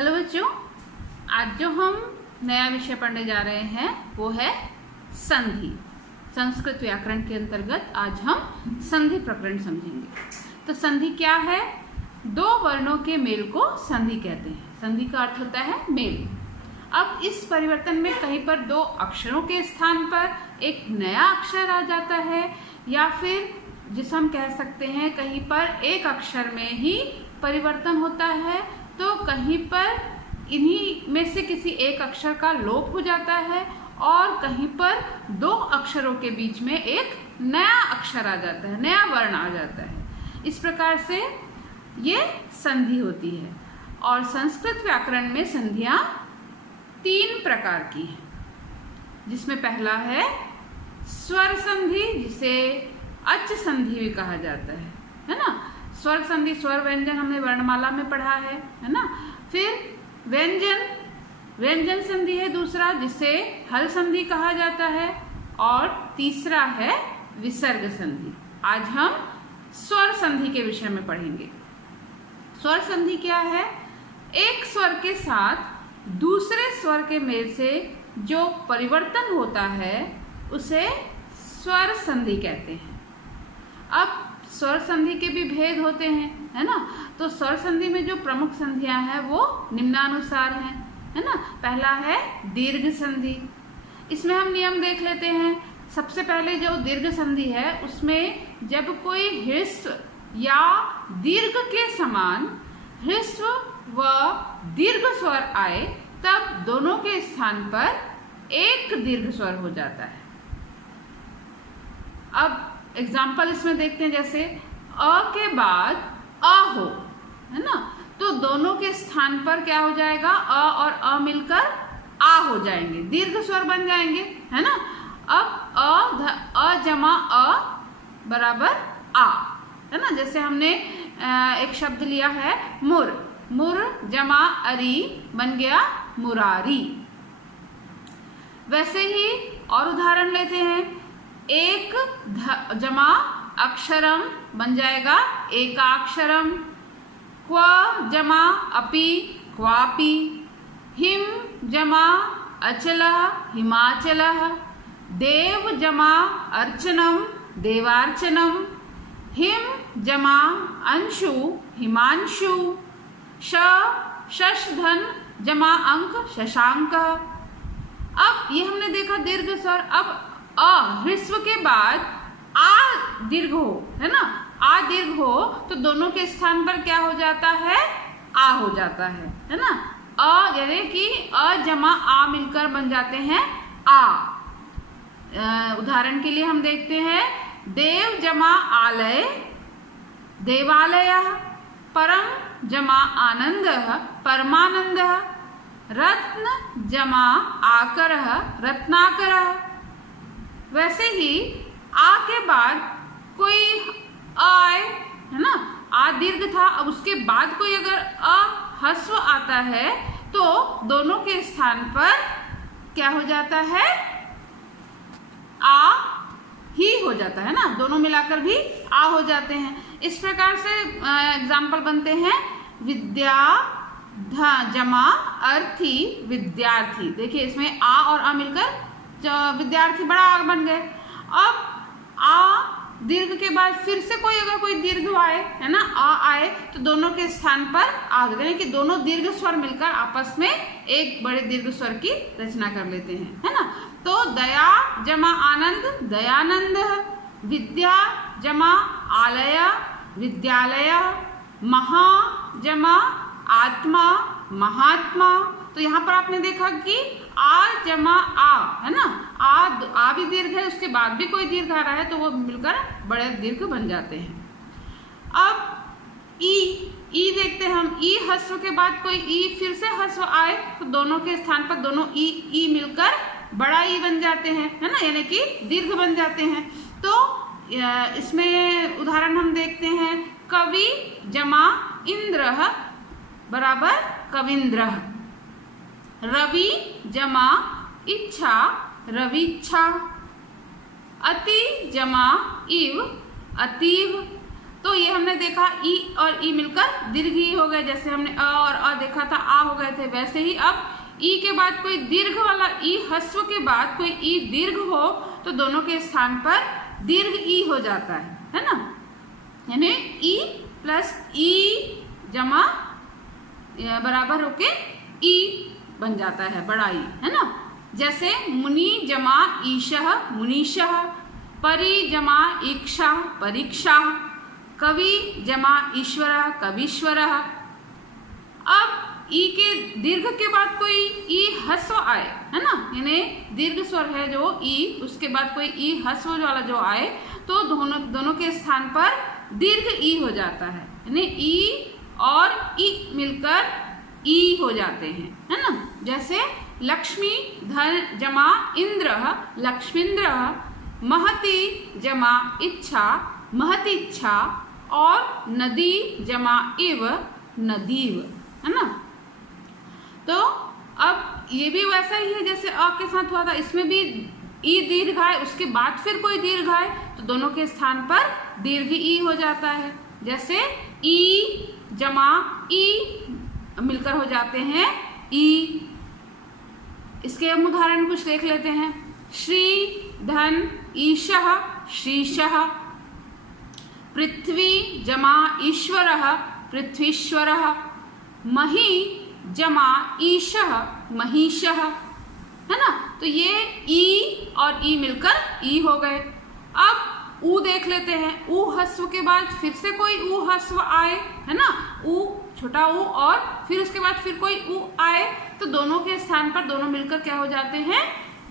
Hello बच्चों, आज जो हम नया विषय पढ़ने जा रहे हैं वो है संधि। संस्कृत व्याकरण के अंतर्गत आज हम संधि प्रकरण समझेंगे। तो संधि क्या है? दो वर्णों के मेल को संधि कहते हैं। संधि का अर्थ होता है मेल। अब इस परिवर्तन में कहीं पर दो अक्षरों के स्थान पर एक नया अक्षर आ जाता है, या फिर जिसे हम कह सकते हैं कहीं पर एक अक्षर में ही परिवर्तन होता है, तो कहीं पर इन्हीं में से किसी एक अक्षर का लोप हो जाता है और कहीं पर दो अक्षरों के बीच में एक नया अक्षर आ जाता है, नया वर्ण आ जाता है। इस प्रकार से ये संधि होती है। और संस्कृत व्याकरण में संधियां तीन प्रकार की हैं, जिसमें पहला है स्वर संधि, जिसे अच संधि भी कहा जाता है ना। स्वर संधि, स्वर व्यंजन हमने वर्णमाला में पढ़ा है ना। फिर व्यंजन संधि है दूसरा, जिसे हल संधि कहा जाता है, और तीसरा है विसर्ग संधि। आज हम स्वर संधि के विषय में पढ़ेंगे। स्वर संधि क्या है? एक स्वर के साथ दूसरे स्वर के मेल से जो परिवर्तन होता है उसे स्वर संधि कहते हैं। अब स्वर संधि के भी भेद होते हैं, है ना। तो स्वर संधि में जो प्रमुख संधियां हैं वो निम्नानुसार हैं, है ना। पहला है दीर्घ संधि। इसमें हम नियम देख लेते हैं। सबसे पहले जो दीर्घ संधि है उसमें जब कोई ह्रस्व या दीर्घ के समान ह्रस्व व दीर्घ स्वर आए, तब दोनों के स्थान पर एक दीर्घ स्वर हो जाता है। अब एग्जाम्पल इसमें देखते हैं, जैसे अ के बाद अ हो, है ना, तो दोनों के स्थान पर क्या हो जाएगा? अ और अ मिलकर आ हो जाएंगे, दीर्घ स्वर बन जाएंगे, है ना। अब अ जमा अ बराबर आ, है ना। जैसे हमने एक शब्द लिया है मुर, मुर जमा अरी बन गया मुरारी। वैसे ही और उदाहरण लेते हैं। एक जमा अक्षरम बन जाएगा एकाक्षरम। क्व जमा अपि क्वापि। हिम जमा अचलः हिमाचलः। देव जमा अर्चनम देवार्चनम। हिम जमा अंशु हिमांशु। शशधन जमा अंक शशांक। अब ये हमने देखा दीर्घ स्वर। अब अ ह्रस्व के बाद आ दीर्घ हो, है ना। आ दीर्घ हो तो दोनों के स्थान पर क्या हो जाता है? आ हो जाता है ना। अ यानी कि अ जमा आ मिलकर बन जाते हैं आ। उदाहरण के लिए हम देखते हैं देव जमा आलय देवालयः। परम जमा आनंद परमानंद। रत्न जमा आकरः रत्नाकरः। वैसे ही आ के बाद कोई आए, है ना, आ दीर्घ था, अब उसके बाद कोई अगर अ ह्रस्व आता है तो दोनों के स्थान पर क्या हो जाता है? आ ही हो जाता है ना, दोनों मिलाकर भी आ हो जाते हैं। इस प्रकार से एग्जाम्पल बनते हैं विद्या जमा अर्थी विद्यार्थी। देखिए इसमें आ और अ मिलकर विद्यार्थी बड़ा आ बन गए। अब आ दीर्घ के बाद फिर से अगर कोई दीर्घ आए, है ना, आ आए, तो दोनों के स्थान पर आ गए, यानी कि दोनों दीर्घ स्वर मिलकर आपस में एक बड़े दीर्घ स्वर की रचना कर लेते हैं, है ना। तो दया जमा आनंद दयानंद। विद्या जमा आलय विद्यालय। महा जमा आत्मा महात्मा। तो यहाँ पर आपने देखा कि आ जमा आ, है ना, आ भी दीर्घ है, उसके बाद भी कोई दीर्घ आ रहा है तो वो मिलकर बड़े दीर्घ बन जाते हैं। अब ई देखते हैं हम। ई ह्रस्व के बाद कोई ई फिर से ह्रस्व आए तो दोनों के स्थान पर दोनों ई मिलकर बड़ा ई बन जाते हैं, है ना, यानी कि दीर्घ बन जाते हैं। तो इसमें उदाहरण हम देखते हैं कवि जमा इंद्र बराबर कविंद्र। रवि जमा इच्छा रविच्छा। अति जमा इव अतीव। तो ये हमने देखा ई और ई मिलकर दीर्घ ई हो गए। जैसे हमने अ और अ देखा था आ हो गए थे, वैसे ही अब ई के बाद कोई दीर्घ वाला, ई ह्रस्व के बाद कोई ई दीर्घ हो तो दोनों के स्थान पर दीर्घ ई हो जाता है ना। यानी ई प्लस ई जमा बराबर होके ई बन जाता है, बड़ा ई, है ना। जैसे मुनि जमा ईशः मुनीशः, परि जमा ईक्षा परीक्षा, कवि जमा ईश्वरः कवीश्वरः। अब ई के दीर्घ के बाद कोई ई ह्रस्व आए, है ना, यानी दीर्घ स्वर है जो ई, उसके बाद कोई ई ह्रस्व वाला जो आए तो दोनों के स्थान पर दीर्घ ई हो जाता है, यानी ई और ई मिलकर ई हो जाते हैं, है ना। जैसे लक्ष्मी धन जमा इंद्र लक्ष्मींद्र, महति जमा इच्छा महतीच्छा, और नदी जमा इव नदीव, है ना। तो अब ये भी वैसा ही है जैसे अ के साथ हुआ था, इसमें भी ई दीर्घ आए उसके बाद फिर कोई दीर्घ आए तो दोनों के स्थान पर दीर्घ ई हो जाता है। जैसे ई जमा ई मिलकर हो जाते हैं ई। इसके हम उदाहरण कुछ देख लेते हैं। श्री धन ईशः श्रीशः, पृथ्वी जमा ईश्वरः पृथ्वीश्वरः, मही जमा ईशः महीशः, है ना। तो ये ई और ई मिलकर ई हो गए। अब ऊ देख लेते हैं। ऊ ह्रस्व के बाद फिर से कोई ऊ ह्रस्व आए, है ना, ऊ छोटा ऊ, और फिर उसके बाद फिर कोई ऊ आए तो दोनों के स्थान पर दोनों मिलकर क्या हो जाते हैं,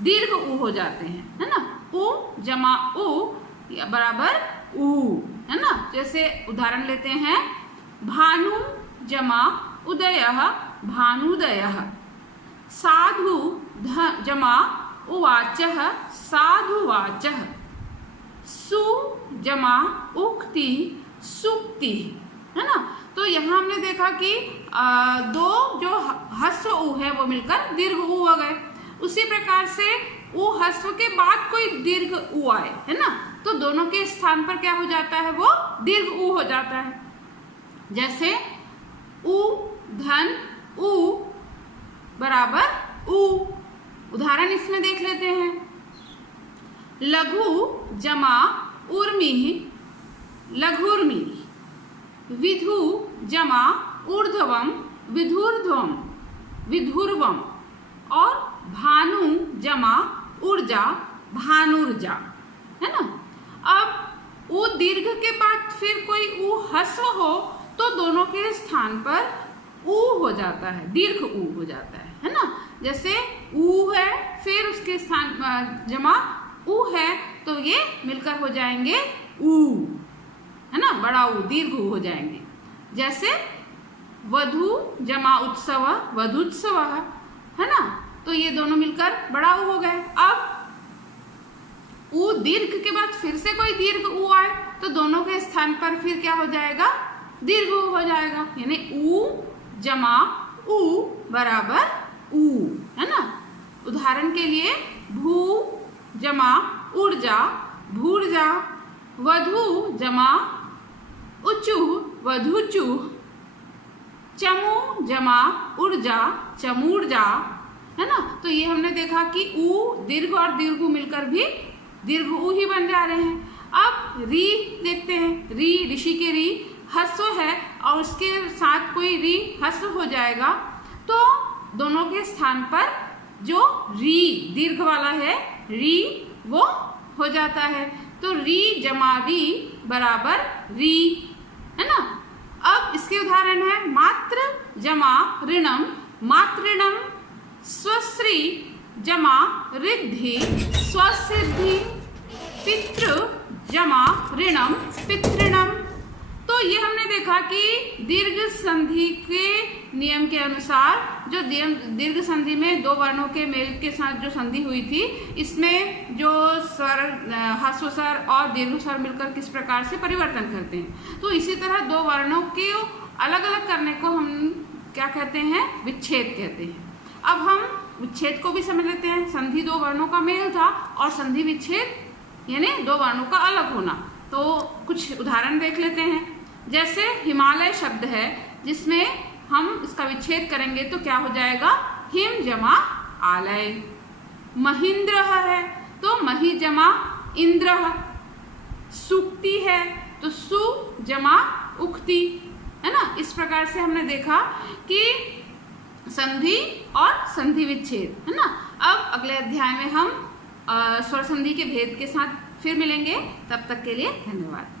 दीर्घ ऊ हो जाते हैं, है ना। ऊ जमा ऊ बराबर ऊ, है ना। जैसे उदाहरण लेते हैं। भानु जमा उदयः भानुदयः, साधु जमा उवाचः साधुवाचः, सु जमा उक्ति सुक्ति, है ना। तो यहाँ हमने देखा कि दो जो ह्रस्व ऊ है वो मिलकर दीर्घ ऊ हो गए। उसी प्रकार से ऊ ह्रस्व के बाद कोई दीर्घ ऊ आए, है ना, तो दोनों के स्थान पर क्या हो जाता है, वो दीर्घ ऊ हो जाता है। जैसे ऊ धन ऊ बराबर ऊ। उदाहरण इसमें देख लेते हैं। लघु जमा उर्मी लघुर्मी, विधु जमा ऊर्ध्वम विधुर्ध्वम विधुर्वम, और भानु जमा ऊर्जा भानुर्जा, है ना। अब ऊ दीर्घ के बाद फिर कोई ऊ ह्रस्व हो तो दोनों के स्थान पर ऊ हो जाता है, दीर्घ ऊ हो जाता है ना। जैसे ऊ है फिर उसके स्थान जमा ऊ है तो ये मिलकर हो जाएंगे ऊ, है ना, बड़ा ऊ, दीर्घ ऊ हो जाएंगे। जैसे वधु जमा उत्सव वधुत्सव, है ना, तो ये दोनों मिलकर बड़ा ऊ हो गए। अब ऊ दीर्घ के बाद फिर से कोई दीर्घ ऊ आए तो दोनों के स्थान पर फिर क्या हो जाएगा, दीर्घ ऊ हो जाएगा, यानी ऊ जमा ऊ बराबर ऊ, है ना। उदाहरण के लिए भू जमा ऊर्जा भूर्जा, वधु जमा उचु वधुचु, चमू जमा ऊर्जा चमूर्जा, है ना। तो ये हमने देखा कि ऊ दीर्घ और दीर्घ मिलकर भी दीर्घ ऊ ही बन जा रहे हैं। अब री देखते हैं। री ऋषि के री ह्रस्व है और उसके साथ कोई री ह्रस्व हो जाएगा तो दोनों के स्थान पर जो री दीर्घ वाला है री वो हो जाता है। तो री जमा री बराबर री, है ना। अब इसके उदाहरण है मात्र जमा ऋणम मातृणम, स्वश्री जमा रिद्धि स्वसिद्धि, पितृ जमा ऋणम पितृणम। तो ये हमने देखा कि दीर्घ संधि के नियम के अनुसार जो दीर्घ संधि में दो वर्णों के मेल के साथ जो संधि हुई थी, इसमें जो स्वर ह्रस्व स्वर और दीर्घ स्वर मिलकर किस प्रकार से परिवर्तन करते हैं। तो इसी तरह दो वर्णों के अलग अलग करने को हम क्या कहते हैं, विच्छेद कहते हैं। अब हम विच्छेद को भी समझ लेते हैं। संधि दो वर्णों का मेल था और संधि विच्छेद यानी दो वर्णों का अलग होना। तो कुछ उदाहरण देख लेते हैं। जैसे हिमालय शब्द है, जिसमें हम इसका विच्छेद करेंगे तो क्या हो जाएगा, हिम जमा आलय। महींद्र है तो मही जमा इंद्र। सूक्ति है तो सु जमा उक्ति, है ना। इस प्रकार से हमने देखा कि संधि और संधि विच्छेद, है ना। अब अगले अध्याय में हम स्वर संधि के भेद के साथ फिर मिलेंगे। तब तक के लिए धन्यवाद।